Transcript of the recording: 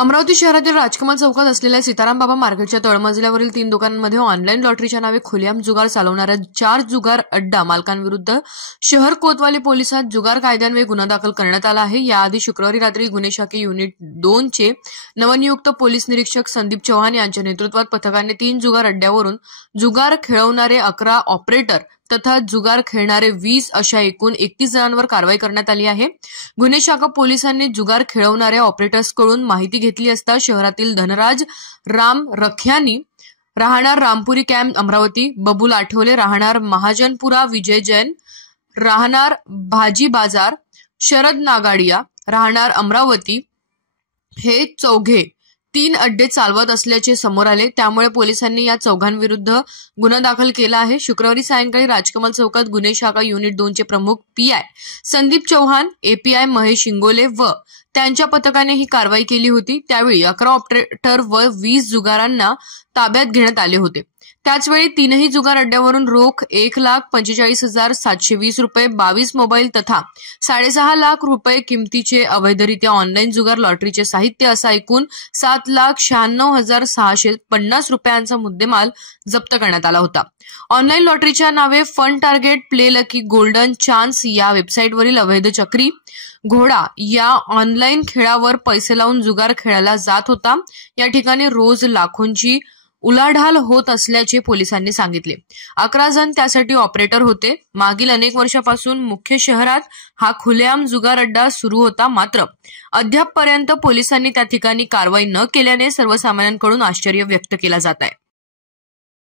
अमरावती शहरातील राजकमल चौकात असलेल्या सीताराम बाबा मार्केटच्या तळमजल्यावरील 3 दुकानांमध्ये ऑनलाईन लॉटरीच्या नावे खुलेआम जुगार चालवणाऱ्या 4 जुगार अड्डा मालकांविरुद्ध शहर कोतवाली पोलिसात जुगार कायद्यान्वये गुन्हा दाखल करण्यात आला आहे। याआधी शुक्रवारी रात्री गुन्हे शाखे युनिट 2 चे नवनियुक्त पोलीस निरीक्षक संदीप चव्हाण यांच्या नेतृत्वात पथकाने 3 जुगार अड्ड्यावरून जुगार खेळवणारे 11 ऑपरेटर तथा जुगार खेळणारे 20 अशा एकूण 31 जणांवर कारवाई करण्यात आली आहे। गुन्हे शाखा पोलिसांनी जुगार खेळवणाऱ्या ऑपरेटर्सकडून माहिती घेतली असता शहरातील धनराज राम रख्यानी राहणार रामपुरी कॅम्प अमरावती, बबुल आठवले राहणार महाजनपुरा विजय जैन राहणार भाजी बाजार, शरद नागाडिया राहणार अमरावती हे चौघे 3 अड्डे चालवत असल्याचे समोर आले। त्यामुळे पोलिसांनी या चौघांविरुद्ध गुन्हा दाखल केला आहे। शुक्रवारी सायंकाळी राजकमल चौकात गुन्हे शाखा युनिट 2 चे प्रमुख पीआय संदीप चव्हाण, एपीआय महेश इंगोले व त्यांच्या पथकाने ही कारवाई केली होती। त्यावेळी 11 ऑपरेटर व 20 जुगारांना ताब्यात घेण्यात आले होते। त्याचवेळी 3ही जुगार अड्ड्यावरून रोख 1,45,720 रुपये, 22 मोबाईल तथा 6.5 लाख रुपये किमतीचे अवैधरित्या ऑनलाईन जुगार लॉटरीचे साहित्य असा एकूण 7,96,650 रुपयांचा मुद्देमाल जप्त करण्यात आला होता। ऑनलाईन लॉटरीच्या नावे fun target, play lucky, golden chance या वेबसाईटवरील अवैध चक्री घोडा या ऑनलाईन खेळावर पैसे लावून जुगार खेळायला जात होता। या ठिकाणी रोज लाखोंची उलाढाल होत असल्याचे पोलिसांनी सांगितले। 11 जण त्यासाठी ऑपरेटर होते। मागील अनेक वर्षापासून मुख्य शहरात हा खुलेआम जुगार अड्डा सुरू होता, मात्र अद्यापपर्यंत पोलिसांनी त्या ठिकाणी कारवाई न केल्याने सर्वसामान्यांकडून आश्चर्य व्यक्त केला जात आहे।